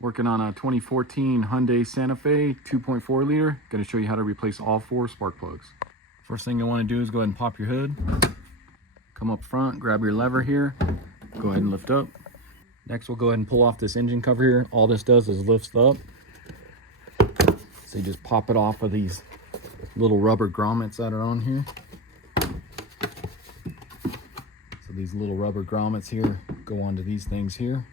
Working on a 2014 Hyundai Santa Fe 2.4 liter. Going to show you how to replace all 4 spark plugs. First thing you want to do is go ahead and pop your hood. Come up front, grab your lever here. Go ahead and lift up. Next we'll go ahead and pull off this engine cover here. All this does is lifts up. So you just pop it off of these little rubber grommets that are on here. So these little rubber grommets here go onto these things here.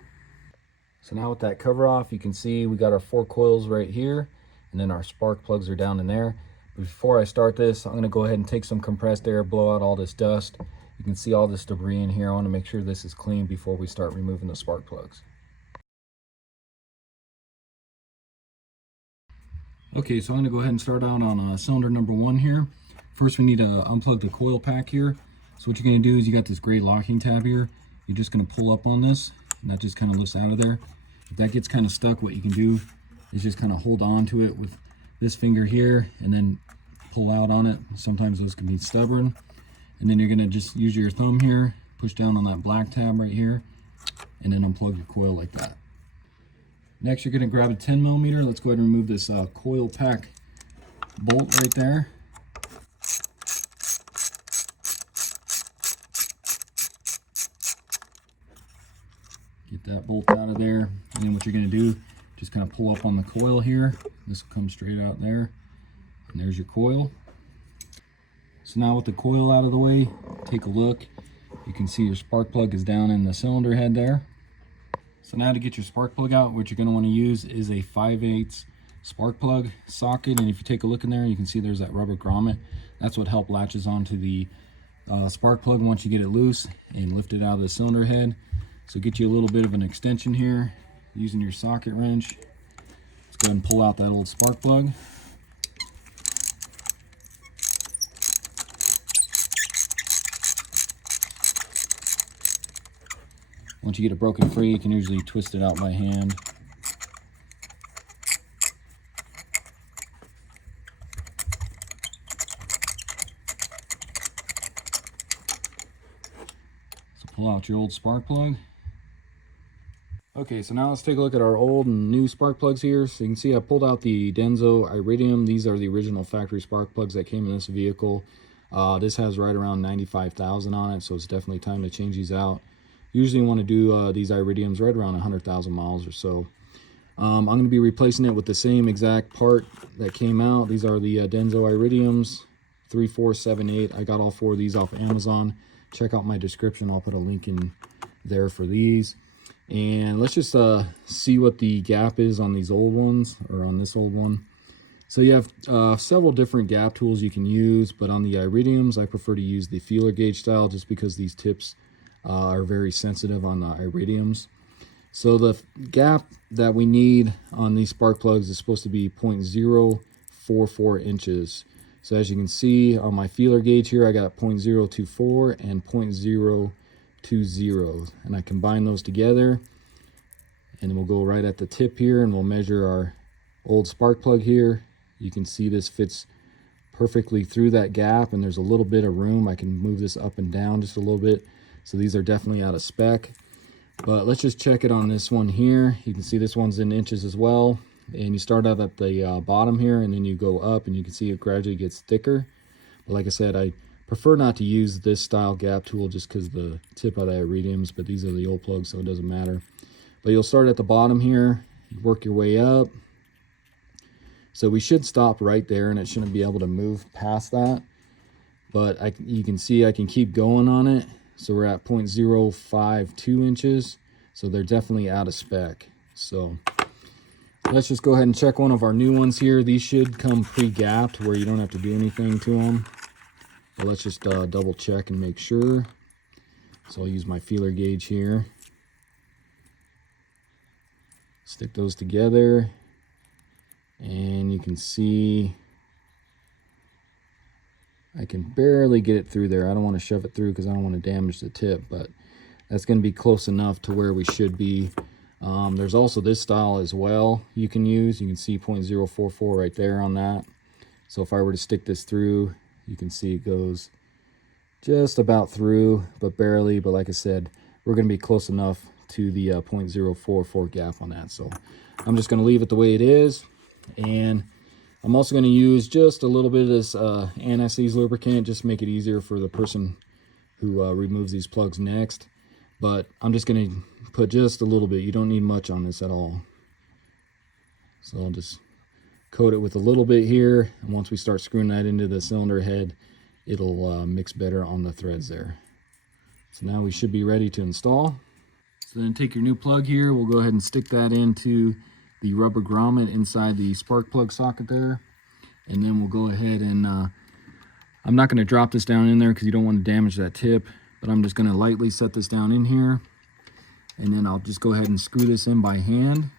So now with that cover off, you can see we got our 4 coils right here, and then our spark plugs are down in there. But before I start this, I'm going to go ahead and take some compressed air, blow out all this dust. You can see all this debris in here. I want to make sure this is clean before we start removing the spark plugs. Okay, so I'm going to go ahead and start out on cylinder number 1 here. First we need to unplug the coil pack here. So what you're going to do is you got this gray locking tab here. You're just going to pull up on this, and that just kind of lifts out of there. If that gets kind of stuck, what you can do is just kind of hold on to it with this finger here and then pull out on it. Sometimes those can be stubborn. And then you're going to just use your thumb here, push down on that black tab right here, and then unplug your coil like that. Next, you're going to grab a 10mm. Let's go ahead and remove this coil pack bolt right there. Get that bolt out of there, and then what you're going to do, just kind of pull up on the coil here. This will come straight out there, and there's your coil. So now with the coil out of the way, take a look. You can see your spark plug is down in the cylinder head there. So now to get your spark plug out, what you're going to want to use is a 5/8 spark plug socket, and if you take a look in there, you can see there's that rubber grommet. That's what help latches onto the spark plug once you get it loose and lift it out of the cylinder head. So get you a little bit of an extension here using your socket wrench. Let's go ahead and pull out that old spark plug. Once you get it broken free, you can usually twist it out by hand. So pull out your old spark plug. Okay, so now let's take a look at our old and new spark plugs here. So you can see I pulled out the Denso Iridium. These are the original factory spark plugs that came in this vehicle. This has right around 95,000 on it, so it's definitely time to change these out. Usually you want to do these Iridiums right around 100,000 miles or so. I'm going to be replacing it with the same exact part that came out. These are the Denso Iridiums 3478. I got all 4 of these off of Amazon. Check out my description. I'll put a link in there for these. And let's just see what the gap is on these old ones, or on this old one. So you have several different gap tools you can use, but on the Iridiums, I prefer to use the feeler gauge style just because these tips are very sensitive on the Iridiums. So the gap that we need on these spark plugs is supposed to be 0.044 inches. So as you can see on my feeler gauge here, I got 0.024 and 0.020, and I combine those together, and then we'll go right at the tip here and we'll measure our old spark plug here. You can see this fits perfectly through that gap, and there's a little bit of room. I can move this up and down just a little bit. So these are definitely out of spec, but let's just check it on this one here. You can see this one's in inches as well, and you start out at the bottom here, and then you go up, and you can see it gradually gets thicker. But like I said, I prefer not to use this style gap tool just because the tip of the Iridiums, but these are the old plugs, so it doesn't matter. But you'll start at the bottom here, you work your way up. So we should stop right there, and it shouldn't be able to move past that. But you can see I can keep going on it. So we're at 0.052 inches. So they're definitely out of spec. So let's just go ahead and check one of our new ones here. These should come pre-gapped where you don't have to do anything to them. But let's just double check and make sure. So I'll use my feeler gauge here. Stick those together. And you can see I can barely get it through there. I don't want to shove it through because I don't want to damage the tip, but that's going to be close enough to where we should be. There's also this style as well you can use. You can see 0.044 right there on that. So if I were to stick this through, you can see it goes just about through, but barely. But like I said, we're going to be close enough to the 0.044 gap on that. So I'm just going to leave it the way it is. And I'm also going to use just a little bit of this anti-seize lubricant, just to make it easier for the person who removes these plugs next. But I'm just going to put just a little bit. You don't need much on this at all. So I'll just coat it with a little bit here, and once we start screwing that into the cylinder head, it'll mix better on the threads there. So now we should be ready to install. So then take your new plug here, we'll go ahead and stick that into the rubber grommet inside the spark plug socket there, and then we'll go ahead and I'm not going to drop this down in there because you don't want to damage that tip, but I'm just going to lightly set this down in here, and then I'll just go ahead and screw this in by hand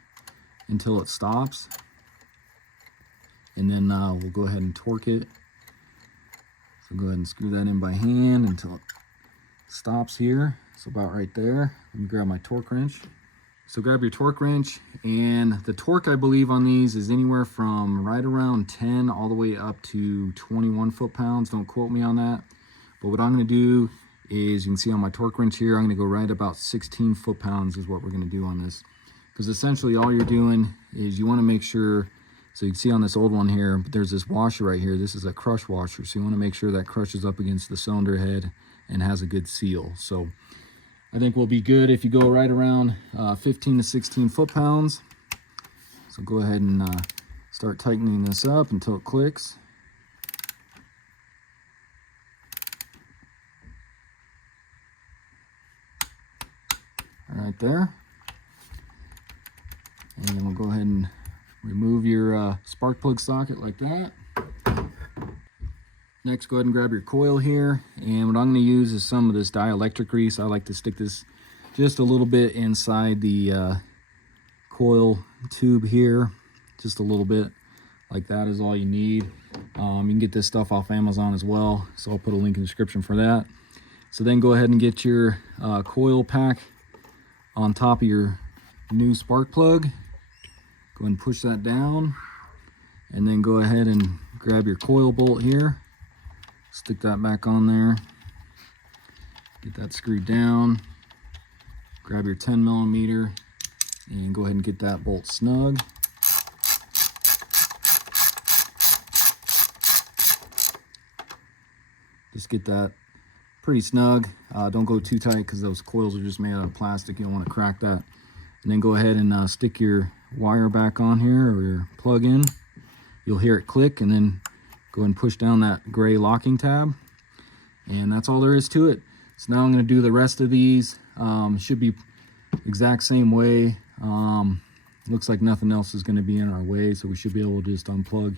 until it stops. And then we'll go ahead and torque it. So go ahead and screw that in by hand until it stops here. So about right there. Let me grab my torque wrench. So grab your torque wrench, and the torque I believe on these is anywhere from right around 10 all the way up to 21 foot-pounds. Don't quote me on that. But what I'm going to do is, you can see on my torque wrench here, I'm going to go right about 16 foot-pounds is what we're going to do on this. Because essentially all you're doing is you want to make sure, so you can see on this old one here, there's this washer right here. This is a crush washer. So you want to make sure that crushes up against the cylinder head and has a good seal. So I think we'll be good if you go right around 15 to 16 foot-pounds. So go ahead and start tightening this up until it clicks. Right there. And then we'll go ahead and remove your spark plug socket like that. Next, go ahead and grab your coil here, and what I'm going to use is some of this dielectric grease. I like to stick this just a little bit inside the coil tube here, just a little bit, like that is all you need. You can get this stuff off Amazon as well, so I'll put a link in the description for that. So then go ahead and get your coil pack on top of your new spark plug. Go ahead and push that down, and then go ahead and grab your coil bolt here. Stick that back on there. Get that screwed down. Grab your 10 millimeter and go ahead and get that bolt snug. Just get that pretty snug. Don't go too tight because those coils are just made out of plastic. You don't want to crack that. And then go ahead and stick your wire back on here, or your plug in. You'll hear it click, and then go ahead and push down that gray locking tab. And that's all there is to it. So now I'm going to do the rest of these. Should be exact same way. Looks like nothing else is going to be in our way, so we should be able to just unplug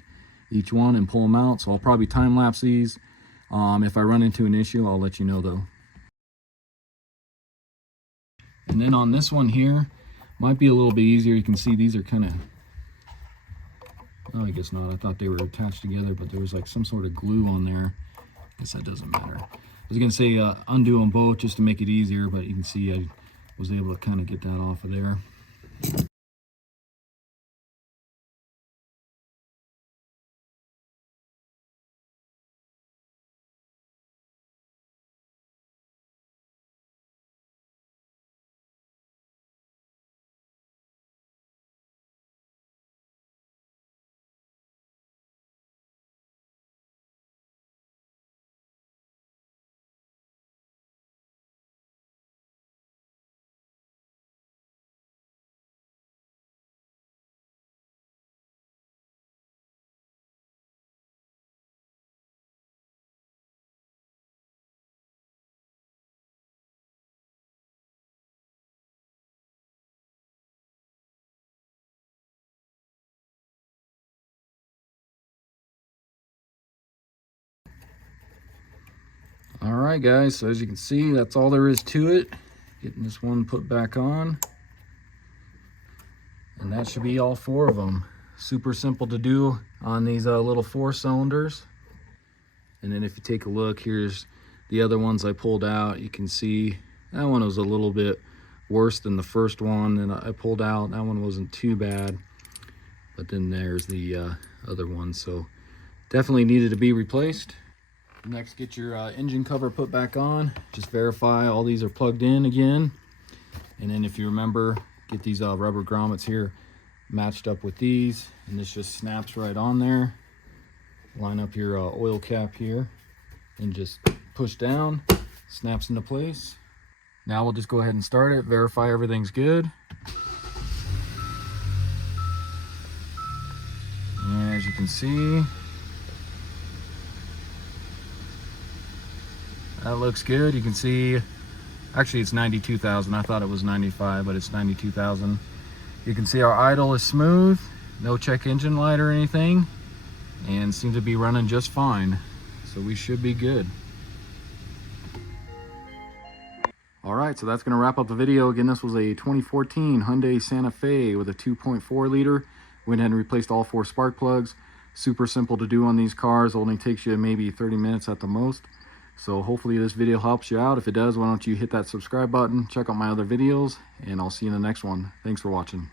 each one and pull them out. So I'll probably time lapse these. If I run into an issue, I'll let you know though. And then on this one here, might be a little bit easier. You can see these are kind of, oh, I guess not. I thought they were attached together, but there was like some sort of glue on there. I guess that doesn't matter. I was going to say undo them both just to make it easier, but you can see I was able to kind of get that off of there. All right, guys, so as you can see, that's all there is to it. Getting this one put back on. And that should be all four of them. Super simple to do on these little 4 cylinders. And then if you take a look, here's the other ones I pulled out. You can see that one was a little bit worse than the first one that I pulled out. That one wasn't too bad. But then there's the other one. So definitely needed to be replaced. Next, get your engine cover put back on. Just verify all these are plugged in again. And then if you remember, get these rubber grommets here matched up with these, and this just snaps right on there. Line up your oil cap here and just push down, snaps into place. Now we'll just go ahead and start it, verify everything's good. And as you can see, that looks good. You can see, actually it's 92,000. I thought it was 95, but it's 92,000. You can see our idle is smooth, no check engine light or anything, and seems to be running just fine. So we should be good. All right, so that's gonna wrap up the video. Again, this was a 2014 Hyundai Santa Fe with a 2.4 liter. Went ahead and replaced all 4 spark plugs. Super simple to do on these cars. Only takes you maybe 30 minutes at the most. So hopefully this video helps you out. If it does, why don't you hit that subscribe button, check out my other videos, and I'll see you in the next one. Thanks for watching.